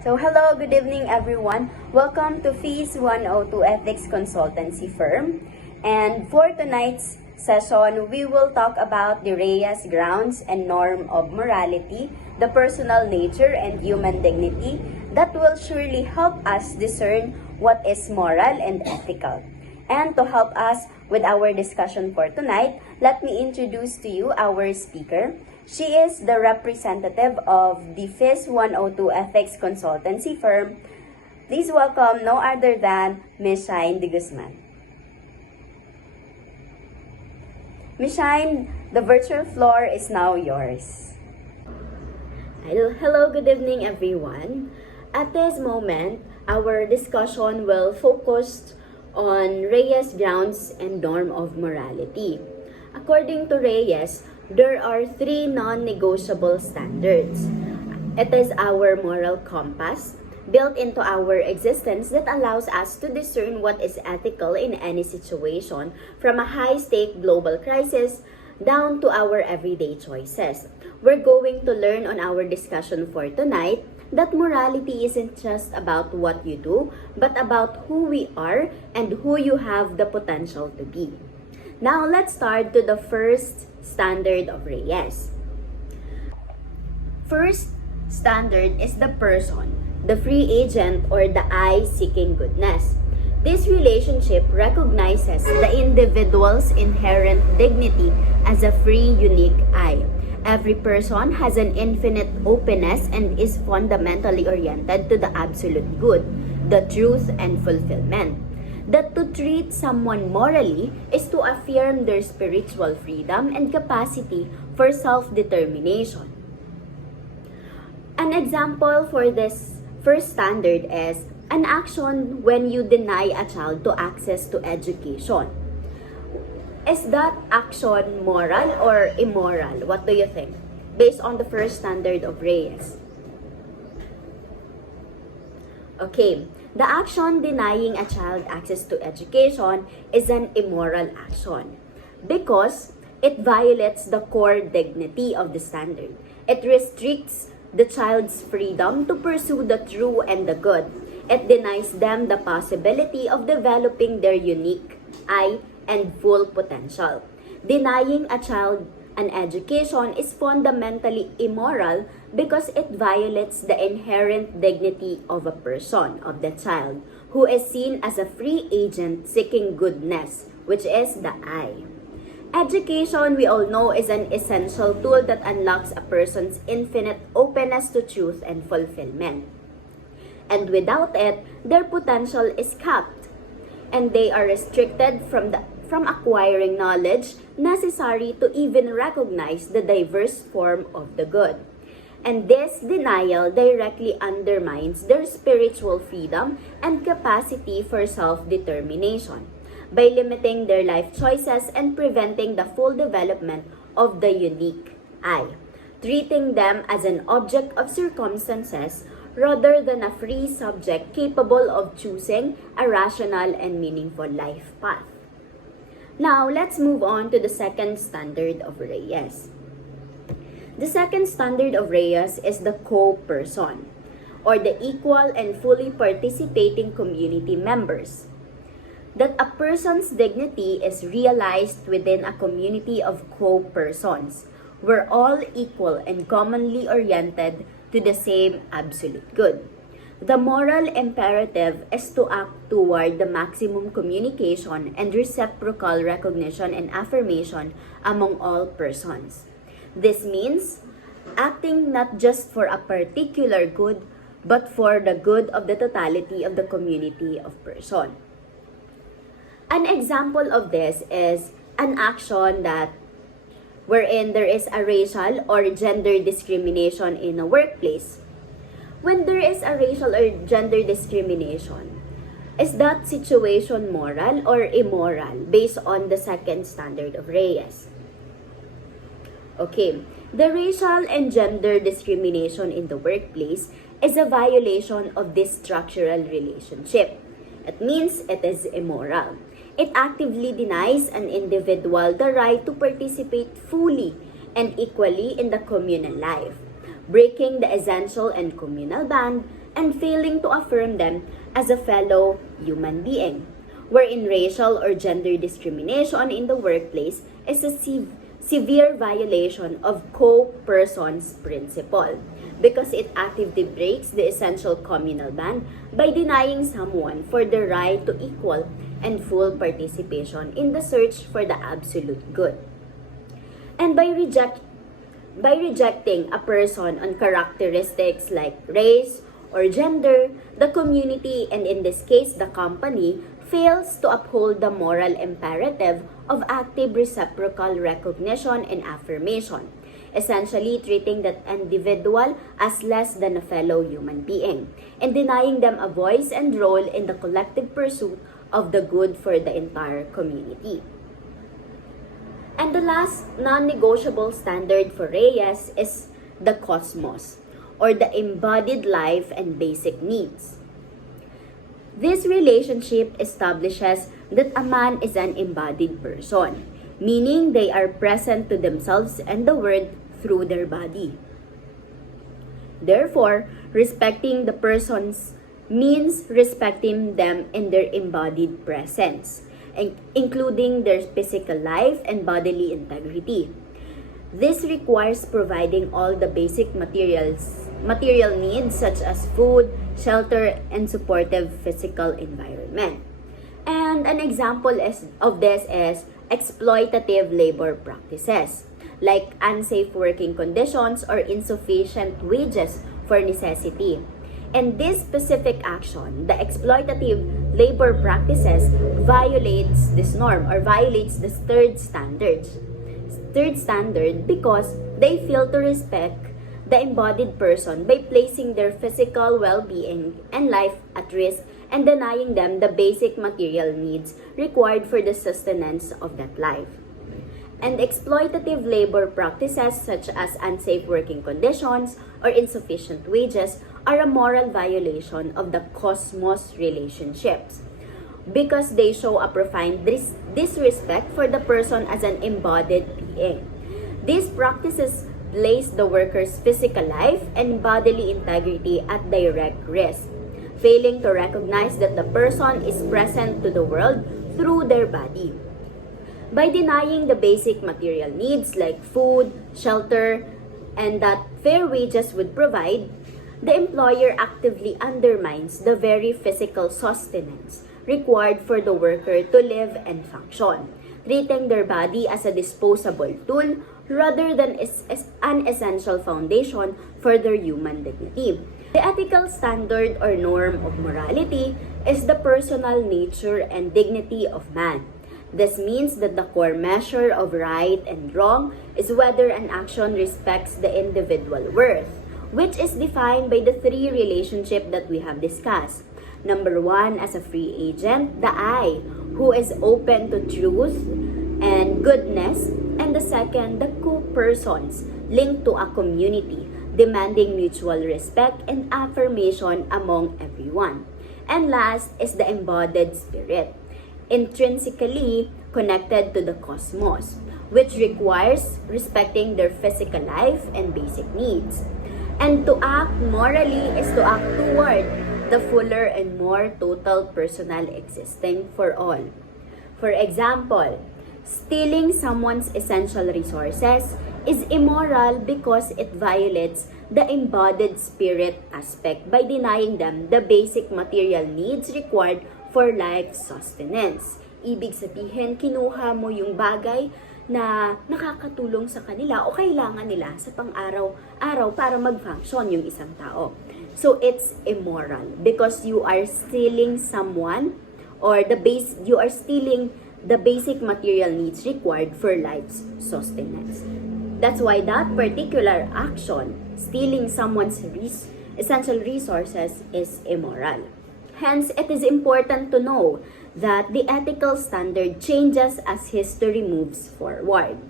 So hello, good evening everyone. Welcome to Fees 102 Ethics Consultancy Firm. And for tonight's session, we will talk about the Reyes grounds and norm of morality, the personal nature and human dignity that will surely help us discern what is moral and ethical. And to help us with our discussion for tonight, let me introduce to you our speaker. She is the representative of the FIS 102 Ethics Consultancy Firm. Please welcome no other than Ms. Shine de Guzman. Ms. Shine, the virtual floor is now yours. Hello, good evening everyone. At this moment, our discussion will focus on Reyes grounds and norm of morality. According to Reyes, there are three non-negotiable standards. It is our moral compass, built into our existence that allows us to discern what is ethical in any situation, from a high-stake global crisis down to our everyday choices. We're going to learn on our discussion for tonight that morality isn't just about what you do, but about who we are and who you have the potential to be. Now, let's start to the first standard of Reyes. First standard is the person, the free agent or the I seeking goodness. This relationship recognizes the individual's inherent dignity as a free, unique I. Every person has an infinite openness and is fundamentally oriented to the absolute good, the truth, and fulfillment. That to treat someone morally is to affirm their spiritual freedom and capacity for self-determination. An example for this first standard is an action when you deny a child to access to education. Is that action moral or immoral? What do you think? Based on the first standard of Reyes. Okay, the action denying a child access to education is an immoral action because it violates the core dignity of the standard. It restricts the child's freedom to pursue the true and the good. It denies them the possibility of developing their unique I and full potential. Denying a child an education is fundamentally immoral because it violates the inherent dignity of a person, of the child, who is seen as a free agent seeking goodness, which is the I. Education, we all know, is an essential tool that unlocks a person's infinite openness to truth and fulfillment. And without it, their potential is capped, and they are restricted from acquiring knowledge necessary to even recognize the diverse form of the good. And this denial directly undermines their spiritual freedom and capacity for self-determination by limiting their life choices and preventing the full development of the unique I, treating them as an object of circumstances rather than a free subject capable of choosing a rational and meaningful life path. Now, let's move on to the second standard of Reyes. The second standard of Reyes is the co-person, or the equal and fully participating community members. That a person's dignity is realized within a community of co-persons. We're all equal and commonly oriented to the same absolute good. The moral imperative is to act toward the maximum communication and reciprocal recognition and affirmation among all persons. This means acting not just for a particular good, but for the good of the totality of the community of persons. An example of this is an action wherein there is a racial or gender discrimination in a workplace. When there is a racial or gender discrimination, is that situation moral or immoral based on the second standard of Reyes? Okay, the racial and gender discrimination in the workplace is a violation of this structural relationship. It means it is immoral. It actively denies an individual the right to participate fully and equally in the communal life. breaking the essential and communal bond, and failing to affirm them as a fellow human being, wherein racial or gender discrimination in the workplace is a severe violation of co-person's principle because it actively breaks the essential communal bond by denying someone for the right to equal and full participation in the search for the absolute good. And by rejecting a person on characteristics like race or gender, the community, and in this case the company, fails to uphold the moral imperative of active reciprocal recognition and affirmation, essentially treating that individual as less than a fellow human being, and denying them a voice and role in the collective pursuit of the good for the entire community. And the last non-negotiable standard for Reyes is the cosmos, or the embodied life and basic needs. This relationship establishes that a man is an embodied person, meaning they are present to themselves and the world through their body. Therefore, respecting the persons means respecting them in their embodied presence, including their physical life and bodily integrity. This requires providing all the basic material needs such as food, shelter, and supportive physical environment. And an example of this is exploitative labor practices, like unsafe working conditions or insufficient wages for necessity. And this specific action, the exploitative labor practices, violates this norm or violates the third standard because they fail to respect the embodied person by placing their physical well-being and life at risk and denying them the basic material needs required for the sustenance of that life. And exploitative labor practices such as unsafe working conditions or insufficient wages are a moral violation of the cosmos relationships because they show a profound disrespect for the person as an embodied being. These practices place the worker's physical life and bodily integrity at direct risk, failing to recognize that the person is present to the world through their body. By denying the basic material needs like food, shelter, and that fair wages would provide, the employer actively undermines the very physical sustenance required for the worker to live and function, treating their body as a disposable tool rather than an essential foundation for their human dignity. The ethical standard or norm of morality is the personal nature and dignity of man. This means that the core measure of right and wrong is whether an action respects the individual worth, which is defined by the three relationships that we have discussed. Number one, as a free agent, the I, who is open to truth and goodness, and the second, the co-persons, linked to a community, demanding mutual respect and affirmation among everyone. And last is the embodied spirit, intrinsically connected to the cosmos, which requires respecting their physical life and basic needs. And to act morally is to act toward the fuller and more total personal existing for all. For example, stealing someone's essential resources is immoral because it violates the embodied spirit aspect by denying them the basic material needs required for life sustenance. Ibig sabihin, kinuha mo yung bagay na nakakatulong sa kanila o kailangan nila sa pang-araw-araw para mag-function yung isang tao. So it's immoral because you are stealing someone or you are stealing the basic material needs required for life's sustenance. That's why that particular action, stealing someone's essential resources, is immoral. Hence, it is important to know that the ethical standard changes as history moves forward.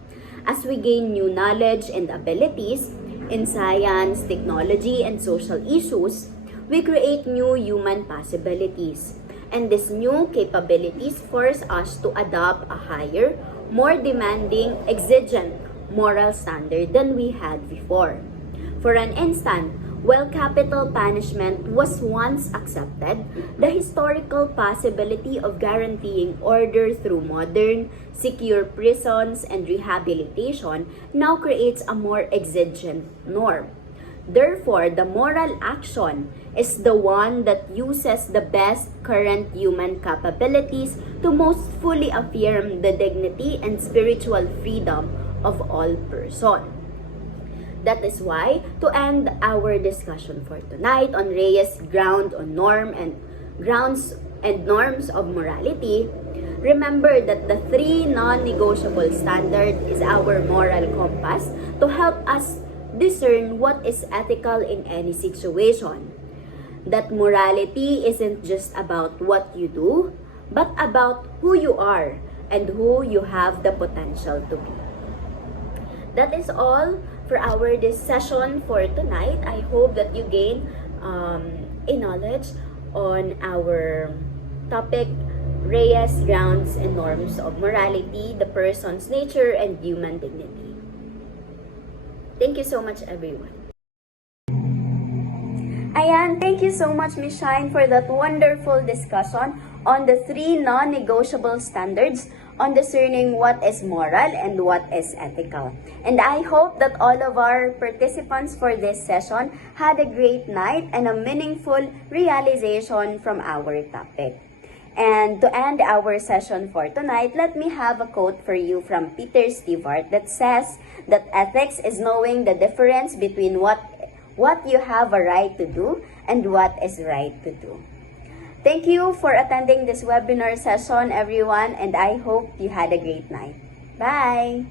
As we gain new knowledge and abilities in science, technology, and social issues, we create new human possibilities. And these new capabilities force us to adopt a higher, more demanding, exigent moral standard than we had before. For an instant, while capital punishment was once accepted, the historical possibility of guaranteeing order through modern, secure prisons and rehabilitation now creates a more exigent norm. Therefore, the moral action is the one that uses the best current human capabilities to most fully affirm the dignity and spiritual freedom of all persons. That is why, to end our discussion for tonight on Reyes' grounds and norms of morality, remember that the three non-negotiable standards is our moral compass to help us discern what is ethical in any situation. That morality isn't just about what you do, but about who you are and who you have the potential to be. That is all for our this session for tonight. I hope that you gain a knowledge on our topic, Reyes, grounds and norms of morality, the person's nature and human dignity. Thank you so much, everyone. Ayan, thank you so much, Ms. Shine, for that wonderful discussion on the three non-negotiable standards on discerning what is moral and what is ethical. And I hope that all of our participants for this session had a great night and a meaningful realization from our topic. And to end our session for tonight, let me have a quote for you from Peter Stewart that says that ethics is knowing the difference between what you have a right to do and what is right to do. Thank you for attending this webinar session, everyone, and I hope you had a great night. Bye!